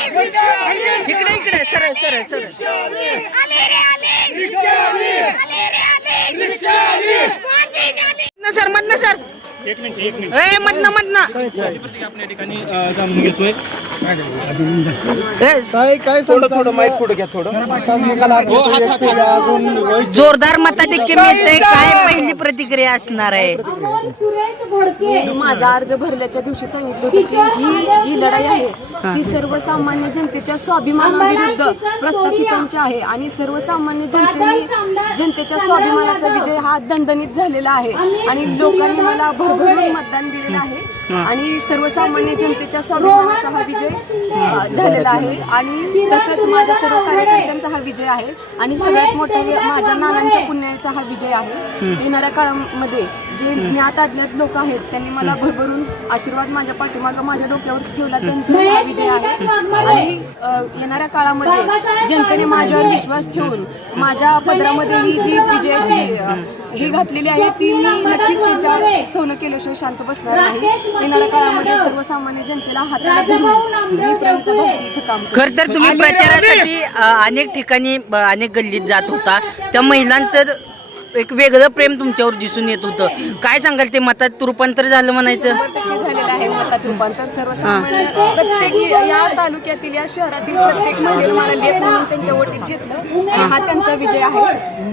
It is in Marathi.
इकडे इकडे सरळ सरळ सरळ सर मधनं सर एक मिनिट मधनं आपल्या ठिकाणी जाणून घेतोय काय थोडं माईक पुढे घ्या जोरदार मताधिक्य मिळते. काय पहिली प्रतिक्रिया असणार आहे? माझा अर्ज भरल्याच्या दिवशी सांगितलं होतं की ही जी लढाई आहे ती सर्वसामान्य जनतेच्या स्वाभिमानाविरुद्ध प्रस्थापितांची आहे आणि सर्वसामान्य जनतेच्या स्वाभिमानाचा विजय हा दणदणीत झालेला आहे आणि लोकांनी मला भरभरून मतदान दिलेलं आहे आणि सर्वसामान्य जनतेच्या स्वाभिमानाचा हा विजय झालेला आहे आणि तसंच माझ्या सर्व कार्यकर्त्यांचा हा विजय आहे आणि सगळ्यात मोठा माझ्या नानांच्या पुण्याचा हा विजय आहे. येणाऱ्या काळामध्ये जे ज्ञात अज्ञात लोक आहेत त्यांनी मला भरभरून आशीर्वाद माझ्या पाठीमागं माझ्या डोक्यावर ठेवला त्यांचा हा विजय आहे आणि येणाऱ्या काळामध्ये जनतेने माझ्यावर विश्वास ठेवून माझ्या पदरामध्ये ही जी विजयाची ही घातलेली आहे ती मी नक्कीच त्यांच्या सोनं केल्याशिवाय शांत बसणार नाही. येणाऱ्या काळामध्ये सर्वसामान्य जनतेला हाताला धरून मी प्रणिता भारती इथं काम करते. खर तर तुम्ही प्रचारासाठी अनेक ठिकाणी अनेक गल्लीत जात होता. त्या महिलांचं एक वेगळं प्रेम तुमच्यावर दिसून येत होतं. काय सांगाल, ते मतात रूपांतर झालं म्हणायचं? 100% झालेलं आहे मतात रूपांतर. सर्वसामान्य प्रत्येक या तालुक्यातील या शहरातील प्रत्येक महिलेला मला लेख म्हणून त्यांच्या वोटीत घेतलं आणि हा त्यांचा विजय आहे.